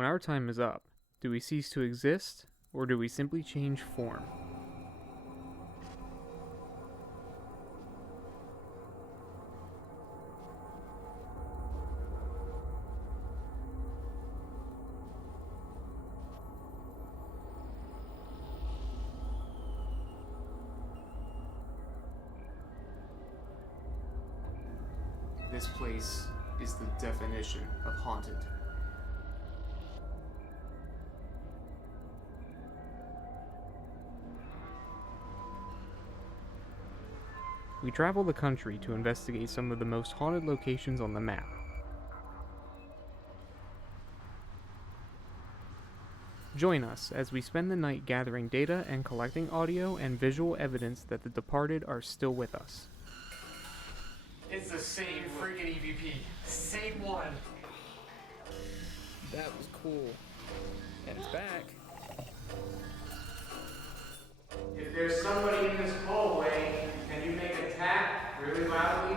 When our time is up, do we cease to exist, or do we simply change form? This place is the definition of haunted. We travel the country to investigate some of the most haunted locations on the map. Join us as we spend the night gathering data and collecting audio and visual evidence that the departed are still with us. It's the same freaking EVP. Same one. That was cool. And it's back. If there's somebody in this hallway, can you make a tap really loudly?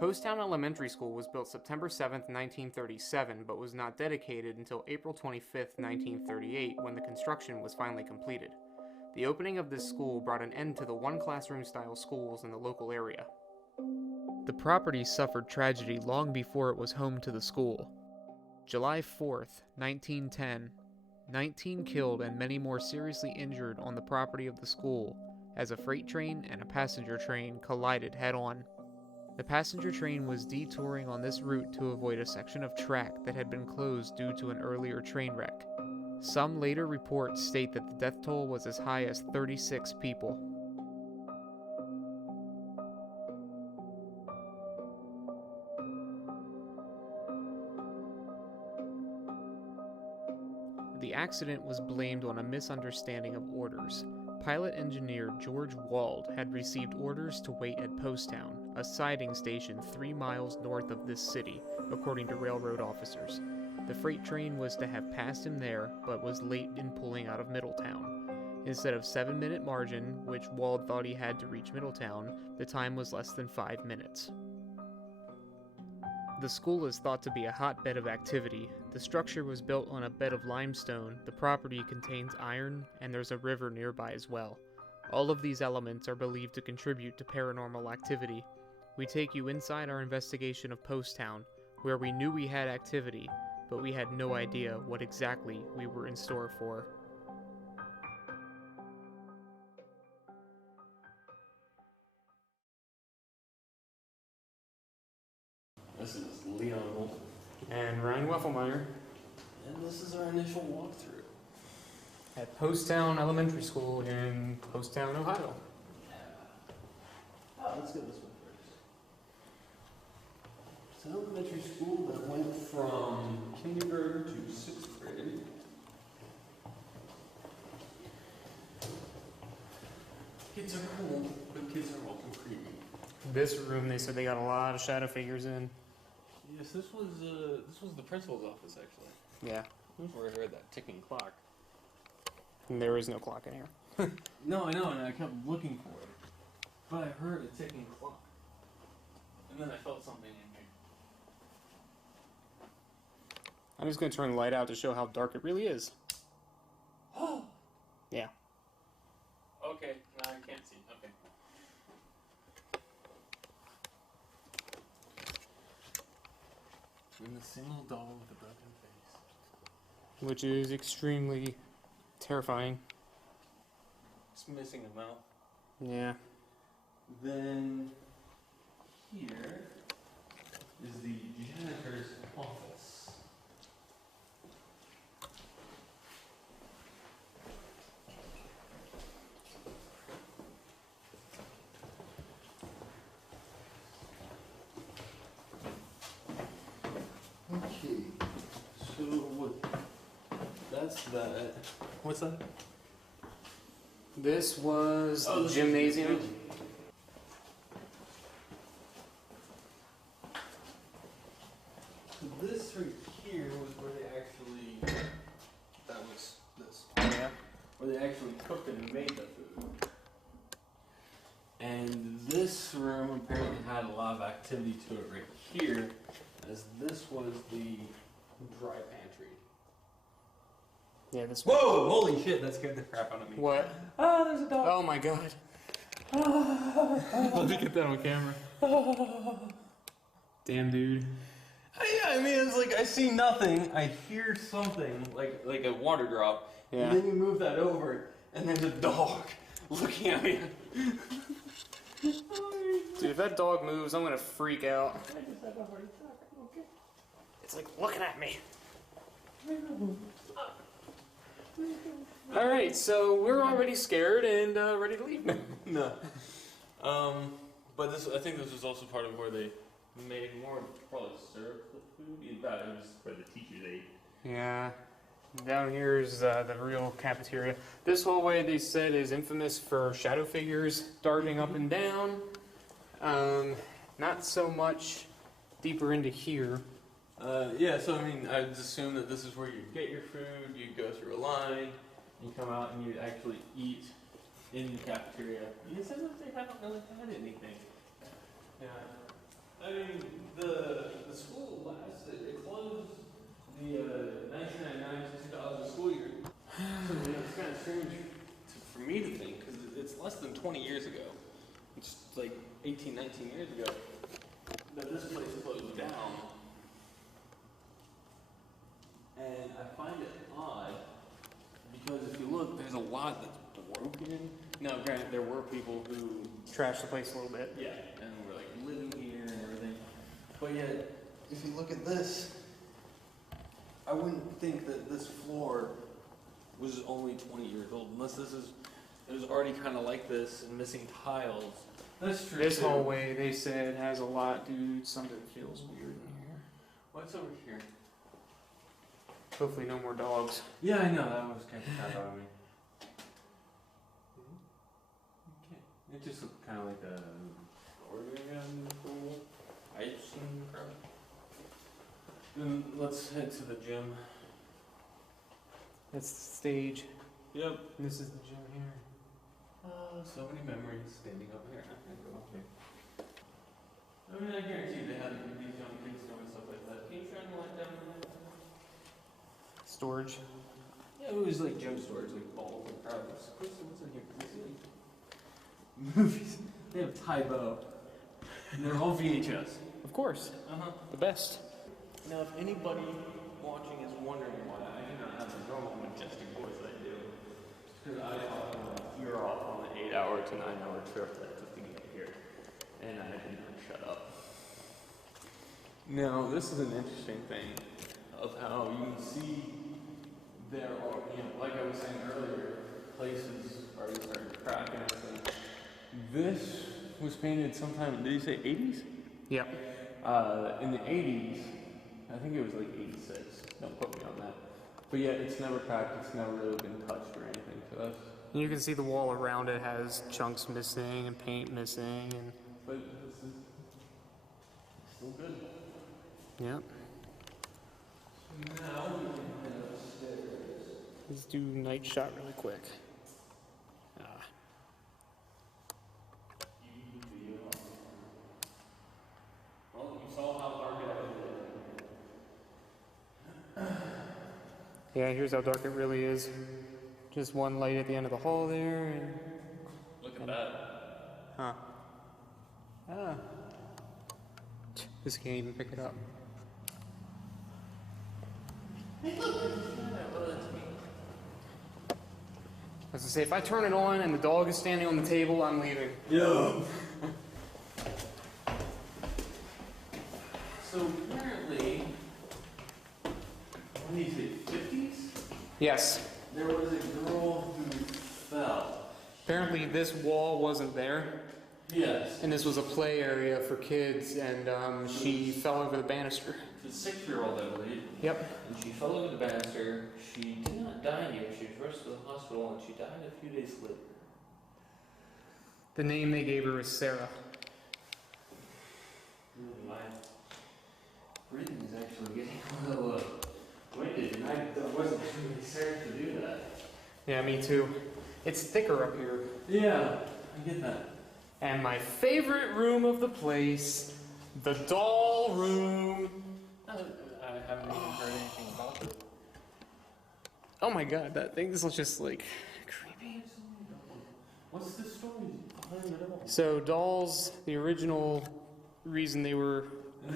Poasttown Elementary School was built September 7, 1937, but was not dedicated until April 25, 1938, when the construction was finally completed. The opening of this school brought an end to the one-classroom-style schools in the local area. The property suffered tragedy long before it was home to the school. July 4, 1910, 19 killed and many more seriously injured on the property of the school as a freight train and a passenger train collided head-on. The passenger train was detouring on this route to avoid a section of track that had been closed due to an earlier train wreck. Some later reports state that the death toll was as high as 36 people. The accident was blamed on a misunderstanding of orders. Pilot engineer George Wald had received orders to wait at Poasttown, a siding station 3 miles north of this city, according to railroad officers. The freight train was to have passed him there, but was late in pulling out of Middletown. Instead of 7-minute margin, which Wald thought he had to reach Middletown, the time was less than 5 minutes. The school is thought to be a hotbed of activity. The structure was built on a bed of limestone, the property contains iron, and there's a river nearby as well. All of these elements are believed to contribute to paranormal activity. We take you inside our investigation of Poasttown, where we knew we had activity, but we had no idea what exactly we were in store for. This is Leon Wolf, And Ryan Weffelmeyer and this is our initial walkthrough. at Poasttown Elementary School in Poasttown, Ohio. Oh, let's go this way first. It's an elementary school that went from kindergarten to 6th grade. Kids are cool, but kids are also creepy. This room, they said they got a lot of shadow figures in. Yes, this was the principal's office actually. Yeah. This is where I heard that ticking clock. And there is no clock in here. No, I know, and I kept looking for it, but I heard a ticking clock, and then I felt something in me. I'm just gonna turn the light out to show how dark it really is. Yeah. Okay, now I can't see. Okay. And the single doll with a broken face. Which is extremely terrifying. It's missing a mouth. Yeah. Then here is the janitor's office. Okay, so what? That's that. What's that? This was Oh, the this is gymnasium. So this right here was where they actually. That was this. Yeah. Where they actually cooked and made the food. And this room apparently had a lot of activity to it right here, as this was the dry pantry. Yeah, this. Whoa! Holy shit! That scared the crap out of me. What? Ah, there's a dog. Oh my god. Let me get that on camera. Damn, dude. Yeah, I mean, it's like I see nothing. I hear something like a water drop, Yeah. and then you move that over, and there's a dog looking at me. Dude, if that dog moves, I'm gonna freak out. I just had a heart attack. I'm okay. It's like looking at me. Alright, so we're already scared and ready to leave. No. But this, I think this was also part of where they made more, probably served the food. It was where the teachers ate. Yeah. Down here is the real cafeteria. This hallway, they said, is infamous for shadow figures darting up and down. Not so much deeper into here. Yeah, so I mean, I'd assume that this is where you get your food, you go through a line, you come out and you actually eat in the cafeteria. It says that they haven't really had anything. Yeah. I mean, the school it closed the 1999-2000 school year. So it's kind of strange for me to think, because it's less than 20 years ago. It's like 18, 19 years ago that this place closed down. And I find it odd because if you look, there's a lot that's broken. Now, granted, there were people who Trash the place a little bit. yeah, and we're like living here and everything. But yet, if you look at this, I wouldn't think that this floor was only 20 years old, unless it was already kind of like this and missing tiles. That's true. This too. hallway, they said, has a lot, dude. Something feels weird in here. What's over here? Hopefully no more dogs. Yeah, I know, that was kind of crap out of me. Okay. It just looked kind of like a organ pool. Ice and crap. Then let's head to the gym. That's the stage. Yep. And this is the gym here. So many memories standing up here. Okay. I mean, I guarantee they had these young kids doing stuff like that. Can you shine the light down there? Storage. Yeah, it was like gym storage, like balls and crap. What's in here? Can you see? Movies. They have Tybo. And they're all VHS. Of course. The best. Now, if anybody watching is wondering why I do not have a normal majestic voice I do, because I talk my ear off on the 8-hour to 9-hour trip that took to get here, and I did not shut up. Now, this is an interesting thing of how you can see there are, like I was saying earlier, places are starting to crack and everything. This was painted sometime, did you say 80s? Yep. In the 80s, I think it was like 86, don't quote me on that. But yeah, it's never cracked, it's never really been touched or anything, so You can see the wall around it has chunks missing and paint missing, and But this is still good. yep. Now we can head upstairs. Let's do night shot really quick. Well, you saw how dark it is. Yeah, here's how dark it really is. Just one light at the end of the hall there, and Look at that. huh. Ah. This can't even pick it up. I was gonna say, if I turn it on and the dog is standing on the table, I'm leaving. Yeah. So apparently, when you say 50s, Yes. there was a girl who fell. Apparently, this wall wasn't there, Yes. and this was a play area for kids, and she fell over the banister. It's a 6-year-old, I believe. Yep. And she fell over the banister. She did not die here. She was rushed to the hospital, and she died a few days later. The name they gave her is Sarah. My breathing is actually getting a little winded, and I wasn't really scared to do that. Yeah, me too. It's thicker up here. Yeah, I get that. And my favorite room of the place, the doll room. I haven't even heard anything about it. Oh my god, that thing is just like creepy. What's the story behind it all? So dolls, the original reason they were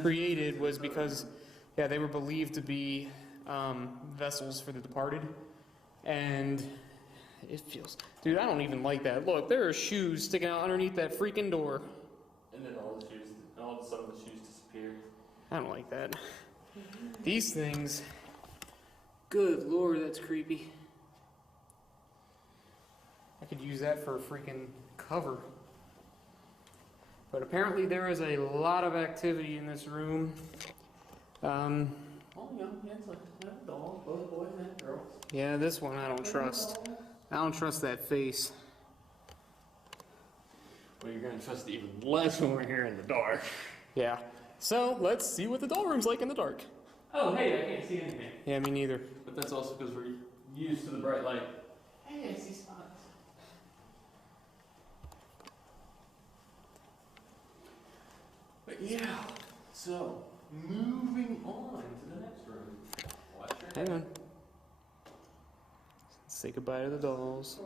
created was because, yeah, they were believed to be vessels for the departed. And it feels, dude, I don't even like that. Look, there are shoes sticking out underneath that freaking door. And then all of a sudden the shoes disappear. I don't like that. These things, good lord, that's creepy. I could use that for a freaking cover. But apparently there is a lot of activity in this room. Oh, yeah, it's like dolls, both boys and girls. Yeah, this one I don't trust. I don't trust that face. Well, you're gonna trust it even less when we're here in the dark. Yeah. So let's see what the doll room's like in the dark. Oh, hey, I can't see anything. Yeah, me neither. But that's also because we're used to the bright light. Hey, I see spots. But yeah, so moving on to the next room. Watch your Hang head. on. Let's say goodbye to the dolls.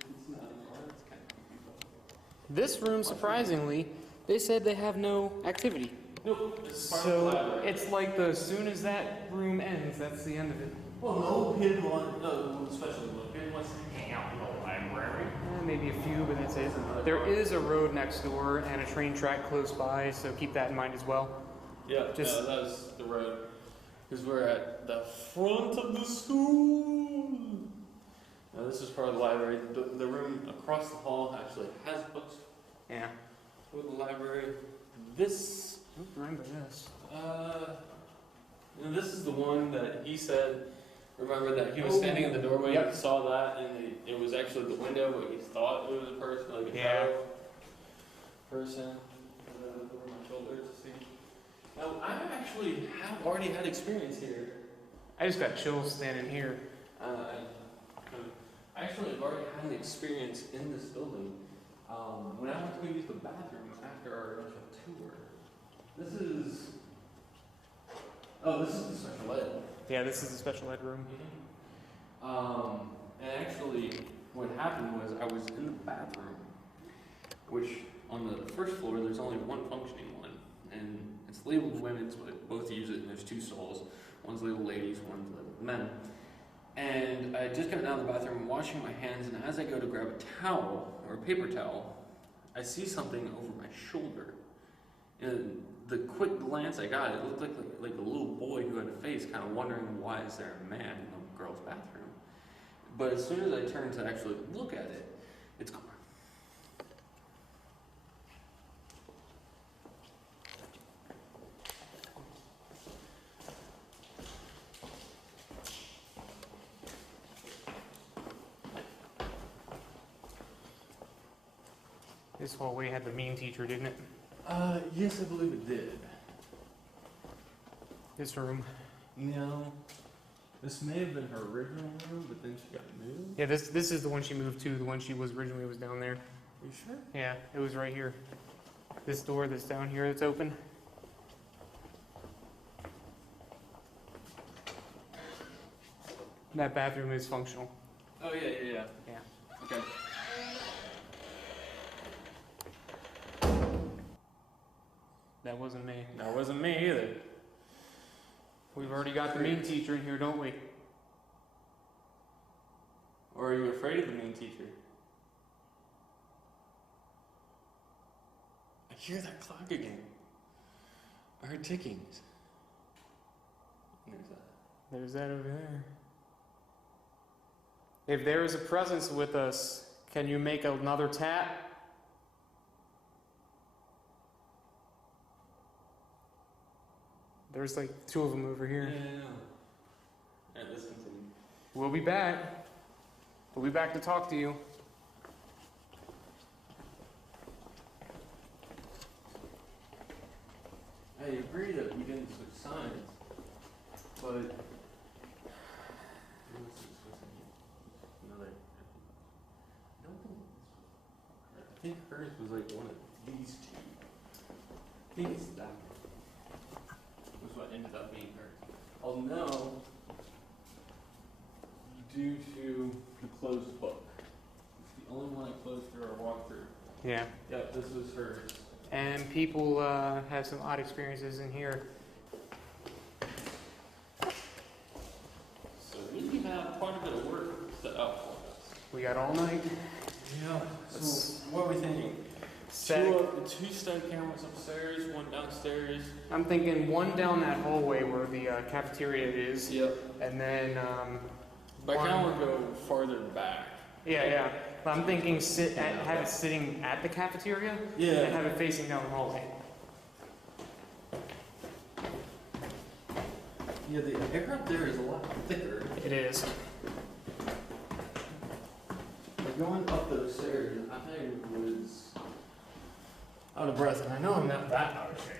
It's not hard, it's kind of creepy, but- This room, surprisingly, they said they have no activity. Nope, it's part of the So library. it's like the as soon as that room ends, that's the end of it. Well, no kid wants, no, especially no kid wants to hang out in the library. Maybe a few, but that's it. There is a road next door and a train track close by, so keep that in mind as well. Yeah, Just- that was the road. Because we're at the front of the school. Now, this is part of the library. The room across the hall actually has books Yeah. for the library. This, I don't remember this. and this is the one that he said. Remember that he was standing in the doorway Yep. and saw that, and it was actually the window, but he thought it was a person, like a Yeah. shadow person. Over my shoulder to see. Now, I actually have already had experience here. I just got chills standing here. I actually have already had an experience in this building. When I went to go use the bathroom after our initial tour. This is the special ed. Yeah, this is a special ed room. And actually, what happened was I was in the bathroom, which on the first floor there's only one functioning one, and it's labeled women's, but both use it. And there's two stalls. One's labeled ladies, one's labeled men. And I had just gotten out of the bathroom, washing my hands, and as I go to grab a towel or a paper towel, I see something over my shoulder. And the quick glance I got, it looked like a little boy who had a face, kind of wondering why is there a man in the girl's bathroom. But as soon as I turned to actually look at it, it's gone. This hallway had the mean teacher, didn't it? Yes, I believe it did. This room. No. This may have been her original room, but then she got moved. Yeah, this is the one she moved to. The one she was originally was down there. Are you sure? Yeah, it was right here. This door that's down here that's open. That bathroom is functional. Oh, yeah. Yeah. Okay. That wasn't me. That wasn't me either. We've already got the mean teacher in here, don't we? Or are you afraid of the mean teacher? I hear that clock again. I heard tickings. There's that. There's that over there. If there is a presence with us, can you make another tap? There's like two of them over here. Yeah. Alright, let's continue. We'll be back. We'll be back to talk to you. I agree that we didn't switch signs, but another. I think hers was like one of these two. I think it's that was what ended up being hers. Although, due to the closed book, it's the only one I closed through our walkthrough. Yeah. Yep, this was hers. And people have some odd experiences in here. So we have quite a bit of work set out for us. We got all night. Yeah. So what are we thinking? Two stud cameras upstairs, one downstairs. I'm thinking one down that hallway where the cafeteria is. Yep. And then But I one- kind of want to go farther back. yeah. But I'm thinking have it sitting at the cafeteria and Yeah. have it facing down the hallway. Yeah, the air up there is a lot thicker. It is. Like going up those stairs, I think was out of breath, and I know I'm not that out of shape.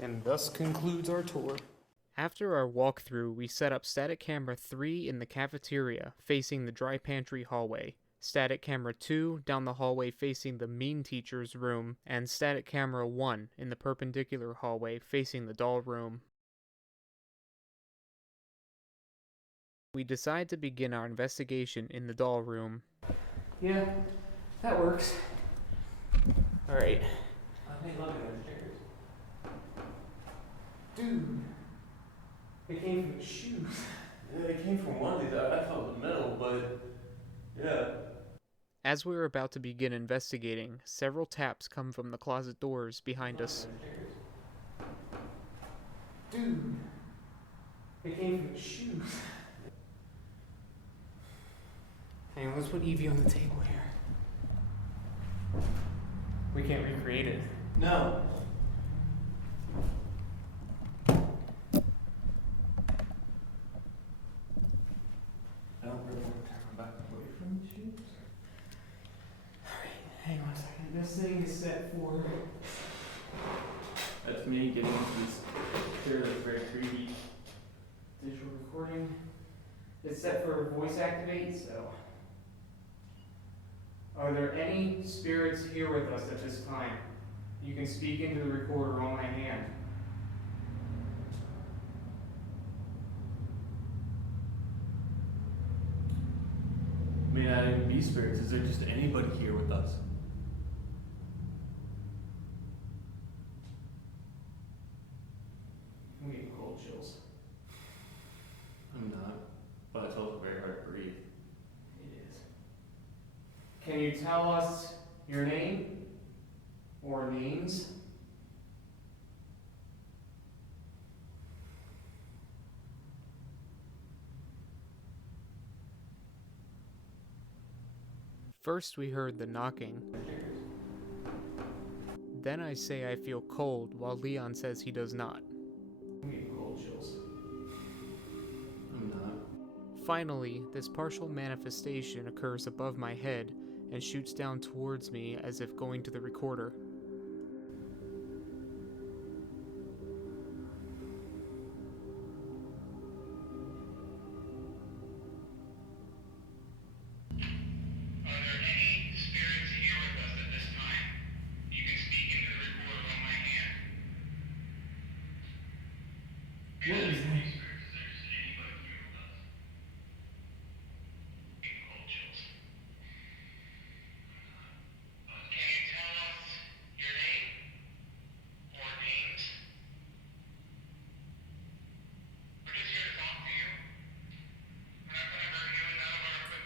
And thus concludes our tour. After our walkthrough, we set up static camera 3 in the cafeteria, facing the dry pantry hallway, static camera 2 down the hallway facing the mean teacher's room, and static camera 1 in the perpendicular hallway facing the doll room. We decide to begin our investigation in the doll room. Yeah, that works. Alright. I think look at those chairs. Dude, it came from the shoes. Yeah, it came from one of these. I felt the middle, but yeah. As we are about to begin investigating, several taps come from the closet doors behind us. Dude, it came from the shoes. Hang on, let's put Evie on the table here. We can't recreate it. No. I don't really want to turn my back away from the shoes. Hang on a second. This thing is set for... That's me getting these clear that's very 3D. digital recording. It's set for voice activate, so... Are there any spirits here with us at this time? You can speak into the recorder on my hand. I mean, not even be spirits. Is there just anybody here with us? I'm getting cold chills. I'm not. But it's also very hard to breathe. It is. Can you tell us your name or names? First we heard the knocking. Then I say I feel cold while Leon says he does not. I'm getting cold chills. I'm not. Finally, this partial manifestation occurs above my head and shoots down towards me as if going to the recorder. What was that?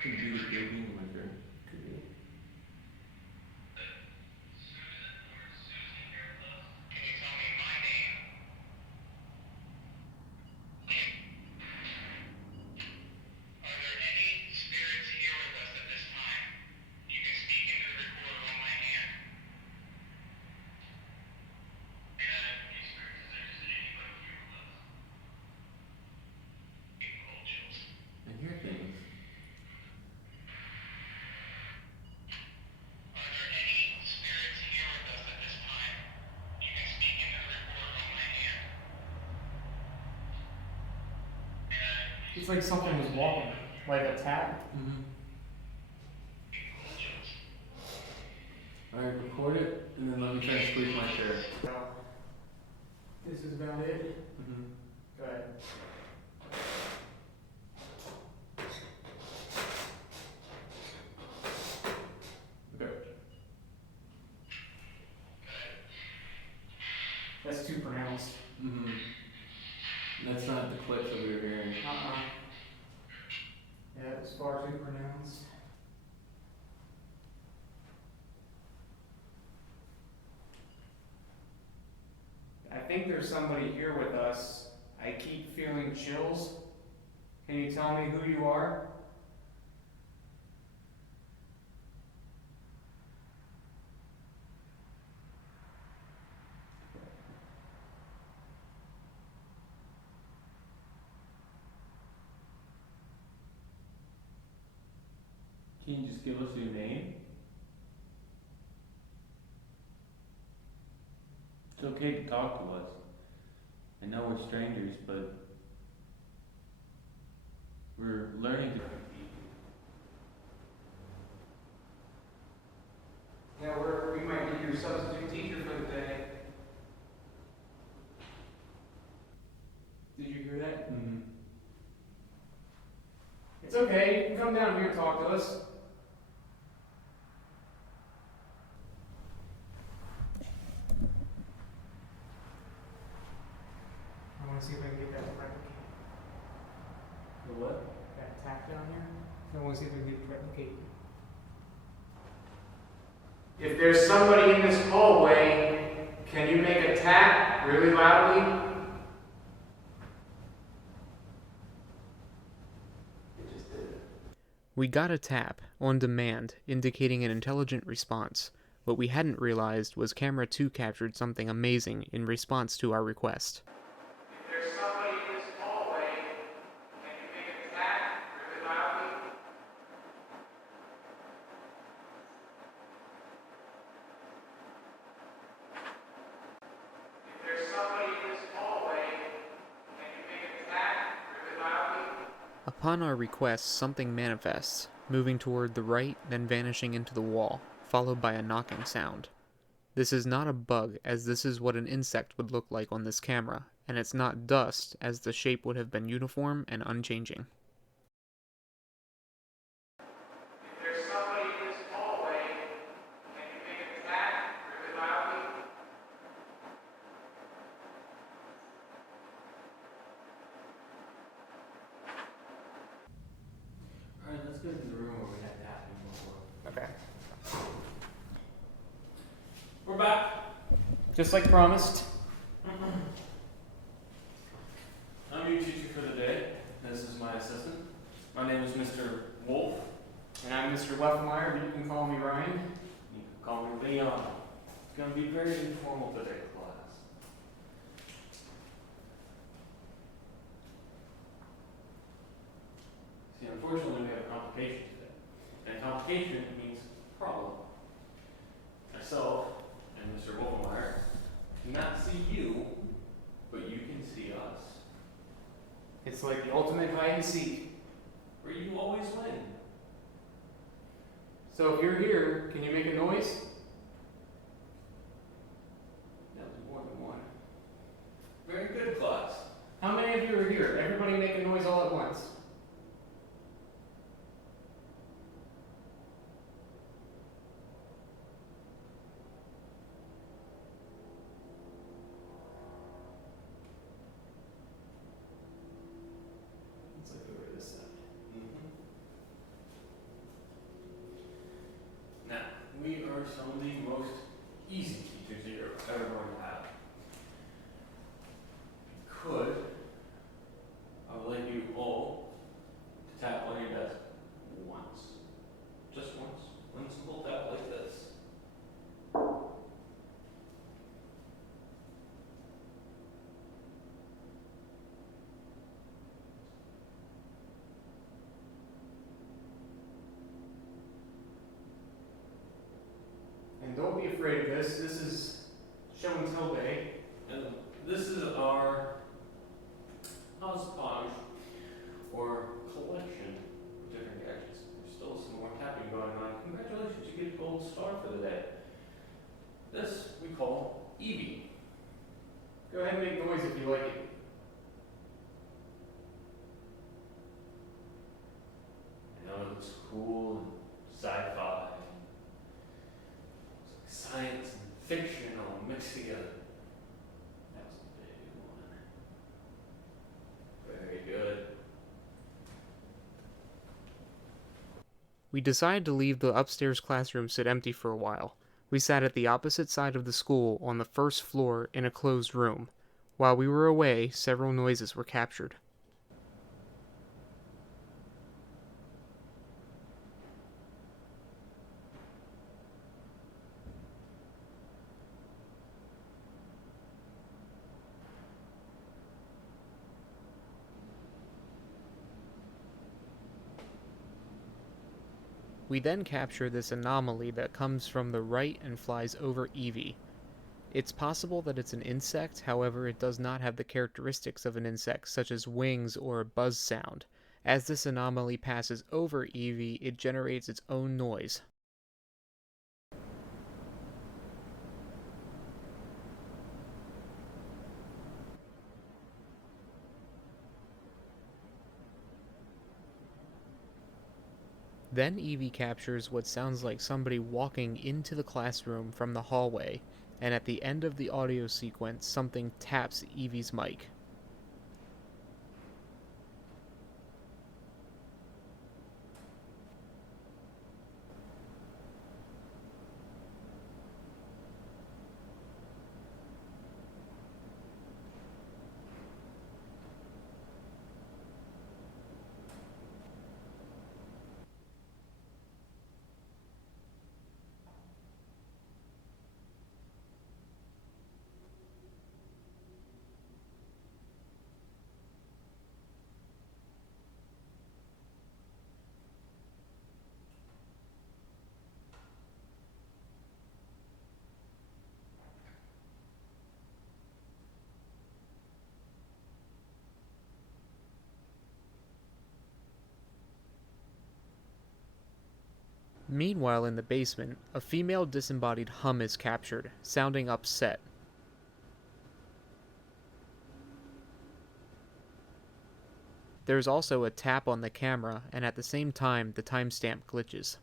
Could be the being liquor. Could be. I hear things. It's like something was walking, like a tap. Mm-hmm. Alright, record it, and then let me try and squeeze my chair. This is about it. Mm-hmm. Go ahead. Okay. That's too pronounced. Mm-hmm. That's not the clips that we were hearing. Yeah, it was far too pronounced. I think there's somebody here with us. I keep feeling chills. Can you tell me who you are? Can you just give us your name? It's okay to talk to us. I know we're strangers, but we're learning to. Yeah, we might be your substitute teacher for the day. Did you hear that? Mm-hmm. It's okay. You can come down here and talk to us. I want to see if I can get that to replicate. The what? That tap down here. I want to see if I can get it to replicate. If there's somebody in this hallway, can you make a tap really loudly? It just did. We got a tap, on demand, indicating an intelligent response. What we hadn't realized was Camera 2 captured something amazing in response to our request. If there's somebody in this hallway, can you make a tap really loudly? If there's somebody in this hallway, can you make a tap really loudly? Upon our request, something manifests, moving toward the right, then vanishing into the wall, followed by a knocking sound. This is not a bug, as this is what an insect would look like on this camera, and it's not dust, as the shape would have been uniform and unchanging. If there's somebody in this hallway, can you make a tap really loudly? Alright, let's go to the room where we had to happen before. Okay. We're back. Just like promised. I'm your teacher for the day. This is my assistant. My name is Mr. Wolf. And I'm Mr. Leffmeyer, but you can call me Ryan. You can call me Leon. It's going to be very informal today, class. complication today. And complication means problem. Myself and Mr. Wolfmeyer cannot see you, but you can see us. It's like the ultimate hide and seek. Where you always win. So if you're here, can you make a noise? That was more than one. Very good, class. How many of you are here? Everybody make a noise all at once. Let's look over this side. Now, we are some of the most easy teachers you're ever going to have. Could I would like you all to tap on your desk once. Just once. One simple tap like this. And don't be afraid of this. This is show and tell day. And this is our hodgepodge or collection of different gadgets. There's still some more tapping going on. Congratulations, you get a gold star for the day. This we call Evie. Go ahead and make noise if you like it. I know it looks cool and sci-fi. It's like science and fiction all mixed together. That was a big one. Very good. We decided to leave the upstairs classroom sit empty for a while. We sat at the opposite side of the school on the first floor in a closed room. While we were away, several noises were captured. We then capture this anomaly that comes from the right and flies over Evie. It's possible that it's an insect, however it does not have the characteristics of an insect such as wings or a buzz sound. As this anomaly passes over Evie, it generates its own noise. Then Evie captures what sounds like somebody walking into the classroom from the hallway, and at the end of the audio sequence, something taps Evie's mic. Meanwhile, in the basement, a female disembodied hum is captured, sounding upset. There's also a tap on the camera, and at the same time, the timestamp glitches.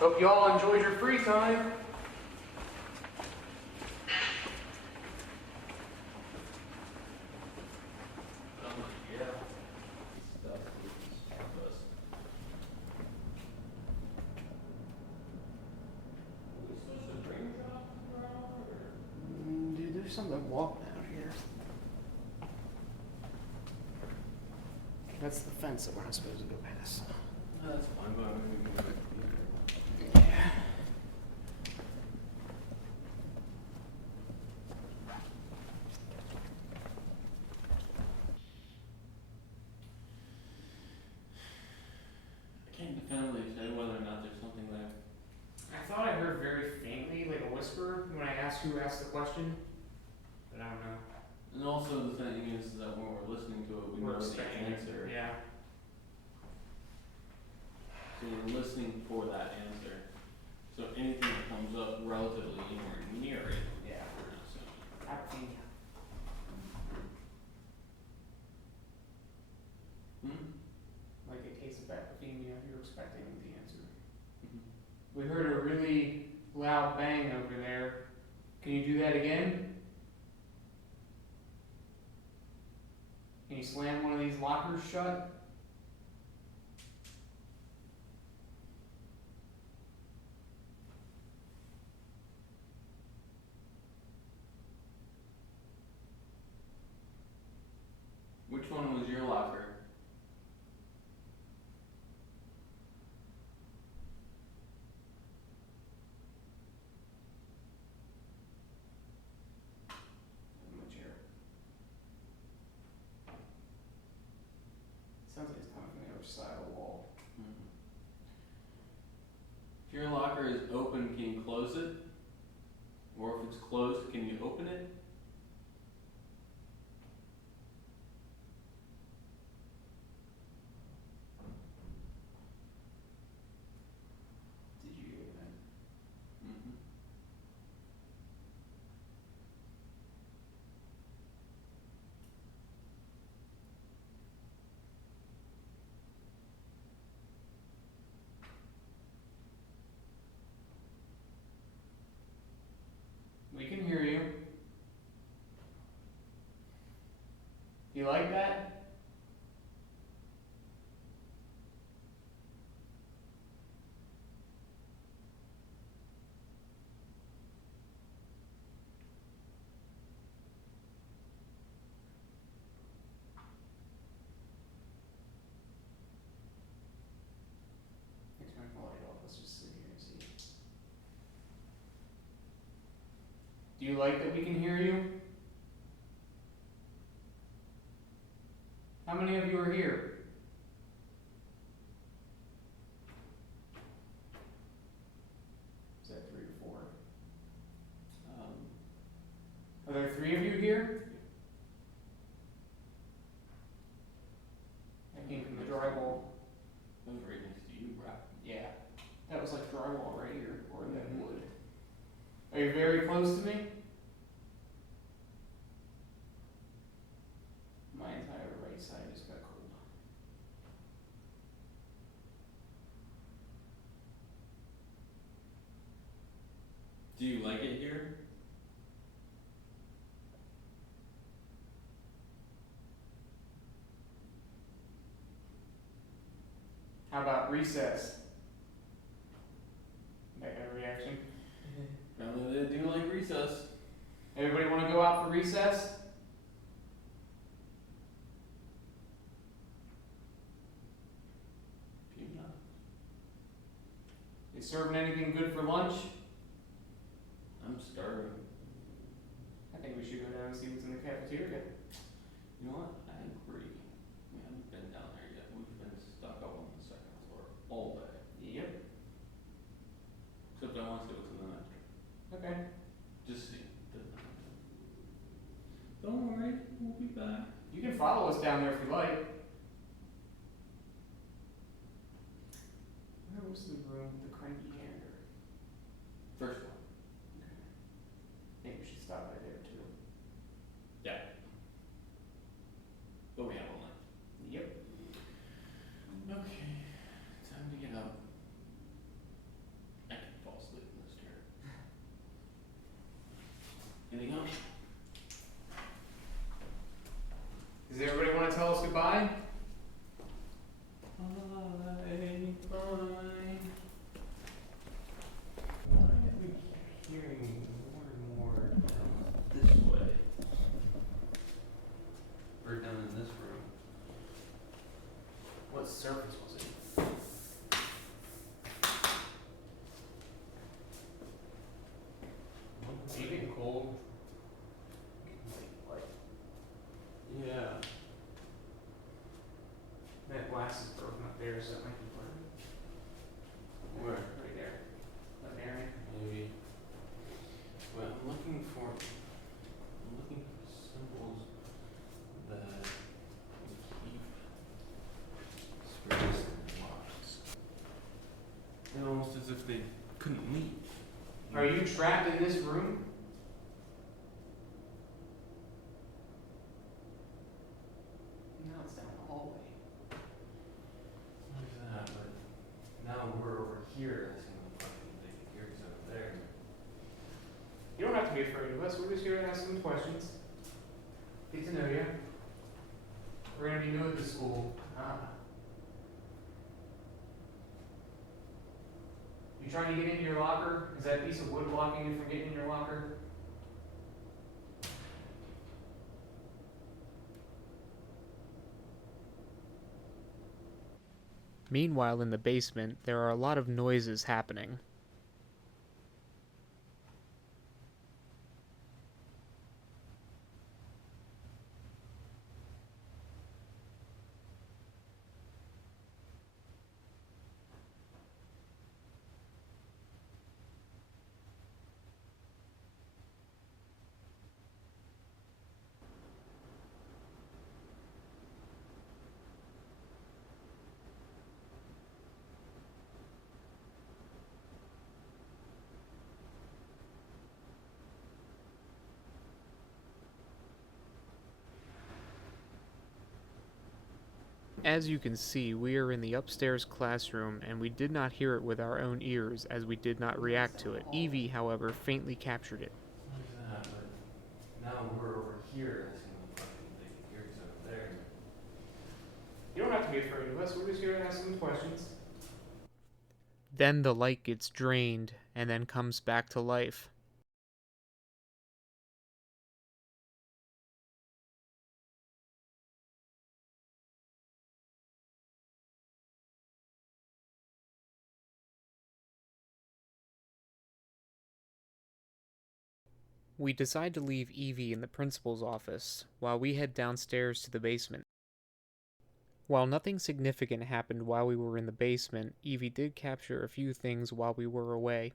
Hope you all enjoyed your free time. Yeah. Stuff is we supposed to bring drops around or? Dude, there's something walking out here. That's the fence that we're not supposed to go past. That's fine, but maybe we can I can't definitively say whether or not there's something there. I thought I heard very faintly, like a whisper, when I asked who asked the question, but I don't know. And also the thing is that when we're listening to it, we know the expecting it. answer. Yeah. So we're listening for that answer. So anything that comes up relatively anywhere near it, Yeah. we're not saying. Acting. Like a case of bacteremia, you're expecting the answer. Mm-hmm. We heard a really loud bang over there. Can you do that again? Can you slam one of these lockers shut? Which one was your locker? In my chair. Sounds like it's coming from the other side of the wall. Mm-hmm. If your locker is open, can you close it? Or if it's closed, can you open it? Did you hear that? Mm-hmm. We can hear you. You like that? Let's turn the light off. Let's just sit here and see. Do you like that we can hear you? How many of you are here? Is that 3 or 4? Are there 3 of you here? That came from the drywall. That was right next to you, bro. Yeah. That was like drywall right here, or that wood. Are you very close to me? My entire right side just got cold. Do you like it here? How about recess? That got a reaction. Apparently they do like recess. Everybody want to go out for recess? Peanut. You serving anything good for lunch? I'm starving. I think we should go down and see what's in the cafeteria. You know what? I agree. We haven't been down there yet. We've been stuck up on the second floor all day. Yep. Except I want to see what's in the next room. Okay. Just see. Don't worry, we'll be back. You can follow us down there if you like. Where was the room with the cranky hander? First one. Maybe we should stop by there too. Yeah. But we have all night. Yep. Okay. Time to get up. I can fall asleep in this chair. Anything else? Does everybody want to tell us goodbye? Bye. Why are we hearing more and more down this way? Or down in this room? What surface was it? glass is broken up there, so it might be blurry. Where? Right there. That area. Maybe. Well, I'm looking for symbols that keep spirits locked. And almost as if they couldn't leave. Are you trapped in this room? No, it's down the hallway. Like that, but now we're over here. That's gonna fucking take yours over there. You don't have to be afraid of us. We're just here to ask some questions. Get to know you. We're gonna be new at the school. You trying to get into your locker? Is that piece of wood blocking you from getting in your locker? Meanwhile, in the basement, there are a lot of noises happening. As you can see, we are in the upstairs classroom, and we did not hear it with our own ears, as we did not react to it. Evie, however, faintly captured it. Like that, but now we're over here. That's gonna fucking take yours over there. You don't have to be afraid of us. We're just here to ask some questions. Then the light gets drained, and then comes back to life. We decide to leave Evie in the principal's office, while we head downstairs to the basement. While nothing significant happened while we were in the basement, Evie did capture a few things while we were away.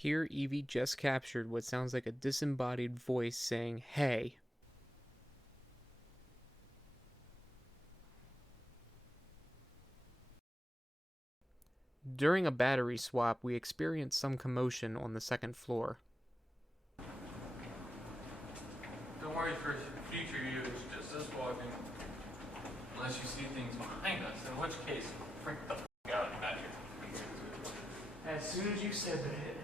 Here, Evie just captured what sounds like a disembodied voice saying, "Hey." During a battery swap, we experienced some commotion on the second floor. Don't worry for future you, it's just us walking. Unless you see things behind us, in which case, freak the f out and back here. As soon as you said that,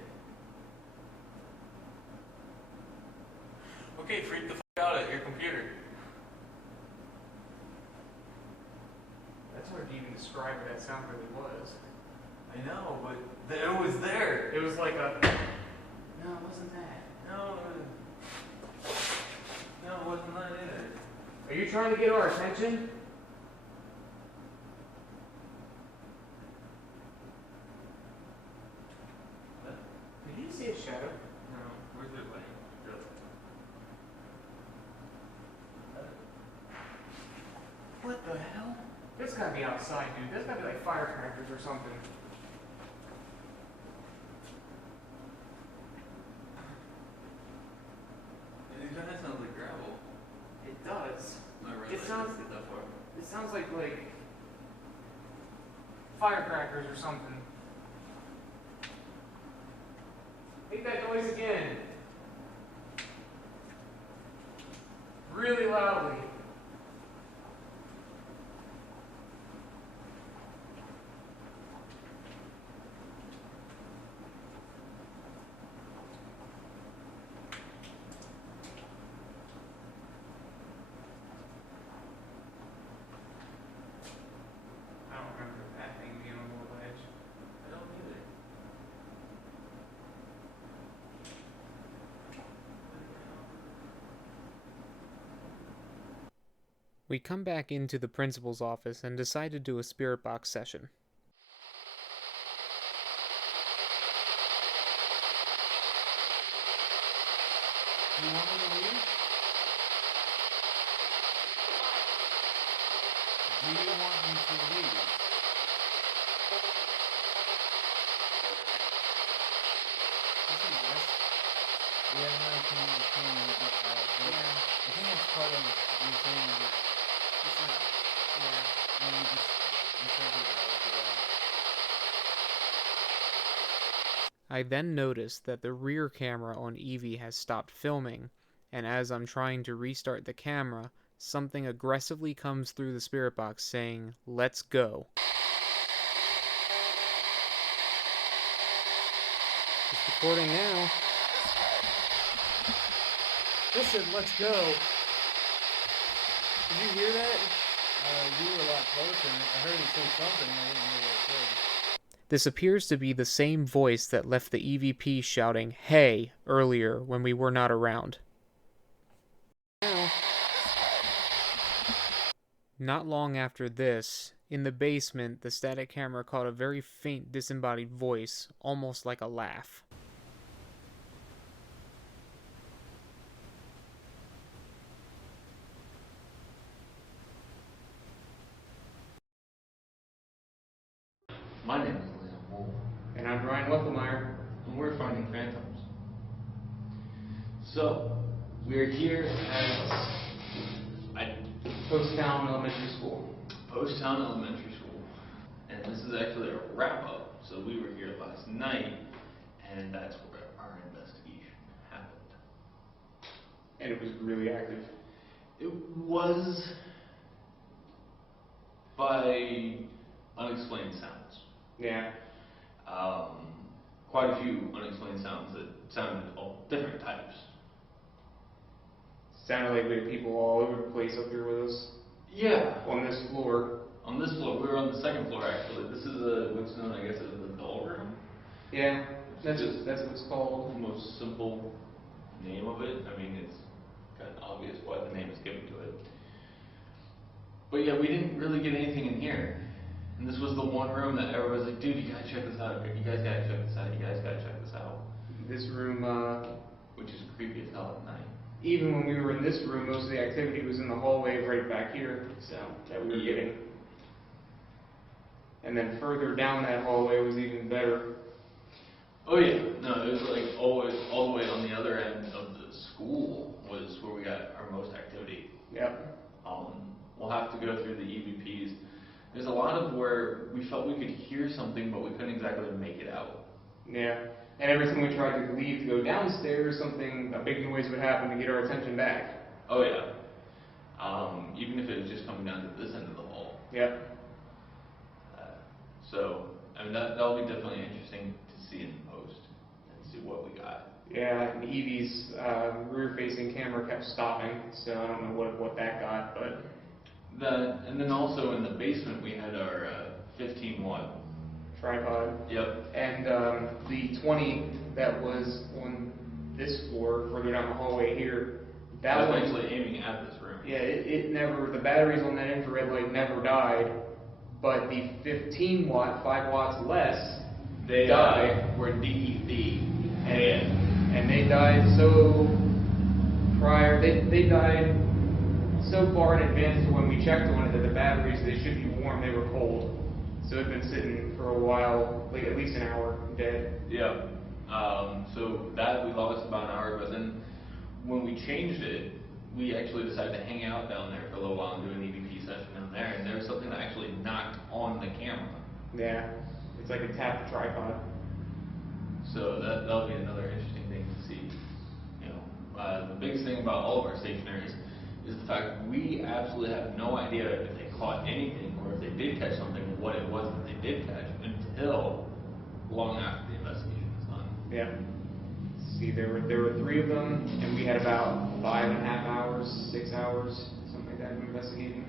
Okay, freak the f out at your computer. that's hard to even describe what that sound really was. I know, but it was there. It was like a. No, it wasn't that. No, it wasn't that either. Are you trying to get our attention? What? Did you see a shadow? No, where's it like? What the hell? This gotta be outside, dude. There's gotta be like firecrackers or something. It kind of sounds like gravel. It does. Not really. It sounds- Get that far. It sounds like firecrackers or something. Make that noise again. Really loudly. I don't remember that thing being on the ledge. I don't either. We come back into the principal's office and decide to do a spirit box session. You want me to leave? Do you want me to leave? Yeah, no, can you I think it's part of your thing that it's not, yeah, and you just interpret it like that. I then notice that the rear camera on Evie has stopped filming, and as I'm trying to restart the camera, something aggressively comes through the spirit box saying, "Let's go." It's recording now. This said, "Let's go." Did you hear that? You were a lot closer. I heard it say something. I didn't know what it said. This appears to be the same voice that left the EVP shouting, "Hey," earlier when we were not around. Not long after this, in the basement, the static camera caught a very faint disembodied voice, almost like a laugh. My name is Liam Moore, And I'm Brian Weffelmeyer. and we're finding phantoms. So, we're here at Poasttown Elementary School. Poasttown Elementary School, and this is actually a wrap-up. So we were here last night, and that's where our investigation happened. And it was really active. It was by unexplained sounds. Yeah. Quite a few unexplained sounds that sounded all different types. Sounded like we had people all over the place up here with us Yeah. on this floor. On this floor, we were on the second floor actually. This is what's known, I guess, as the doll room. Yeah, that's what it's called. The most simple name of it. I mean, it's kind of obvious why the name is given to it. But yeah, we didn't really get anything in here. And this was the one room that everybody was like, dude, you gotta check this out. You guys gotta check this out. You guys gotta check this out. This room, Which is creepy as hell at night. even when we were in this room, most of the activity was in the hallway right back here, so that we were Yeah. getting. And then further down that hallway was even better. Oh yeah, no, it was like always all the way on the other end of the school was where we got our most activity. Yep. We'll have to go through the EVPs. There's a lot of where we felt we could hear something, but we couldn't exactly make it out. Yeah. And every time we tried to leave to go downstairs, a big noise would happen to get our attention back. Oh yeah. Even if it was just coming down to this end of the hall. Yep. So, I mean, that'll be definitely interesting to see in the post and see what we got. Yeah, and Evie's rear-facing camera kept stopping, so I don't know what that got, but... And then also in the basement we had our 15-watt. tripod. Yep. And the 20 that was on this floor, further down the hallway here, that was one... actually aiming at this room. Yeah, it never... The batteries on that infrared light never died, but the 15-watt, 5 watts less, They died. were DED. And they died so prior... They died so far in advance to when we checked on it that the batteries, they should be warm, they were cold. So it'd been sitting for a while, like at least an hour, dead. Yeah. So that we lost about an hour, but then when we changed it, we actually decided to hang out down there for a little while and do an EVP session down there, and there was something that actually knocked on the camera. Yeah, it's like a tapped tripod. So that'll be another interesting thing to see. You know, the biggest thing about all of our stationaries is the fact that we absolutely have no idea if they caught anything or if they did catch something, what it was that they did catch until long after the investigation was done. Yeah. See, there were 3 of them, and we had about 5.5 hours, 6 hours, something like that, of investigating.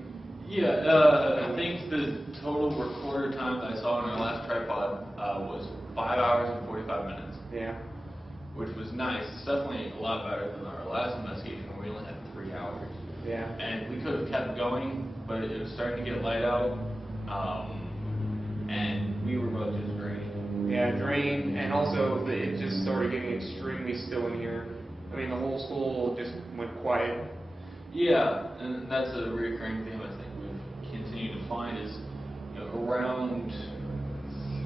Yeah, I think the total recorder time that I saw on our last tripod was 5 hours and 45 minutes. Yeah. Which was nice. It's definitely a lot better than our last investigation where we only had 3 hours. Yeah. And we could have kept going, but it was starting to get light out, and we were both just drained. Yeah, drained, and also it just started getting extremely still in here. I mean, the whole school just went quiet. Yeah, and that's a recurring theme I think we've continued to find is, around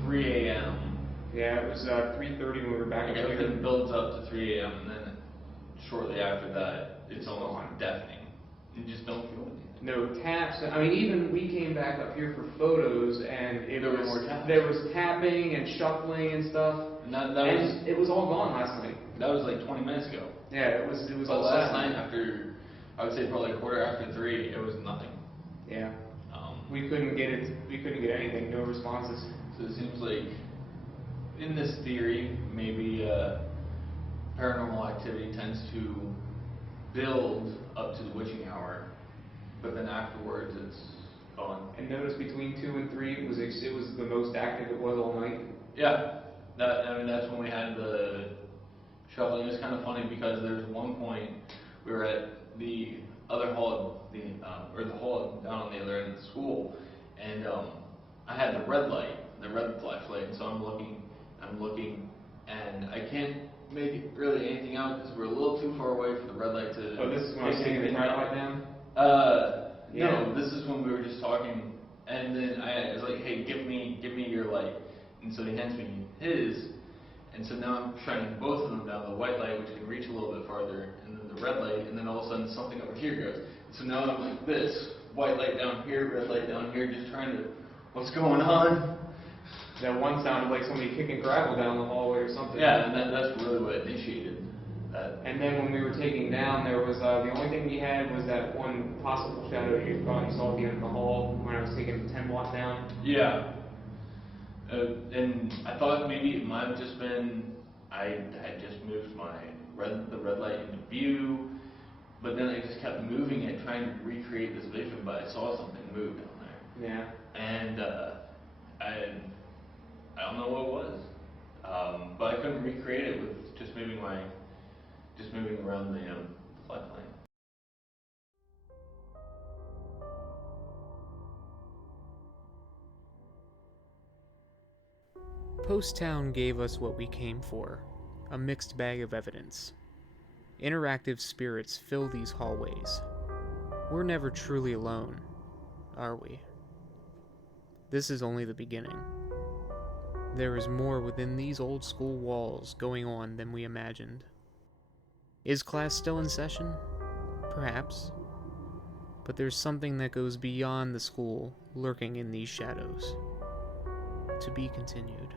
3 a.m. Yeah, it was 3:30 when we were back Like up here. everything builds up to 3 a.m. and then shortly after that, it's almost deafening. You just don't feel anything. No taps. I mean, even we came back up here for photos, and There were more taps. there was tapping and shuffling and stuff. And It was all gone last night. that was like 20 minutes ago. Yeah, it was But all last silent. night after, I would say probably a quarter after 3, it was nothing. Yeah, we couldn't get it. We couldn't get anything. No responses. So it seems like, in this theory, maybe paranormal activity tends to build up to the witching hour, but then afterwards it's gone. And notice between 2 and 3, it was the most active it was all night. Yeah, that's when we had the shoveling. It was kind of funny because there was one point we were at the other hall, the hall down on the other end of the school, and I had the red flashlight, and so I'm looking, and I can't make really anything out because we're a little too far away for the red light to. Oh, this is when I was taking the tripod down? Yeah. No, this is when we were just talking, and then I was like, hey, give me your light. And so he hands me his, and so now I'm shining both of them down, the white light, which can reach a little bit farther, and then the red light, and then all of a sudden something over here goes. And so now I'm like this, white light down here, red light down here, just trying to, what's going on? That one sounded like somebody kicking gravel down the hallway or something. Yeah, and that's really what initiated that. And then when we were taking down, there was the only thing we had was that one possible shadow you thought you saw at the end of the hall when I was taking the 10 block down. Yeah. And I thought maybe it might have just been I had just moved the red light into view, but then I just kept moving it, trying to recreate this vision, but I saw something move down there. Yeah. And I don't know what it was, but I couldn't recreate it with just moving around the flashlight. Poasttown gave us what we came for, a mixed bag of evidence. Interactive spirits fill these hallways. We're never truly alone, are we? This is only the beginning. There is more within these old school walls going on than we imagined. Is class still in session? Perhaps. But there's something that goes beyond the school lurking in these shadows. To be continued.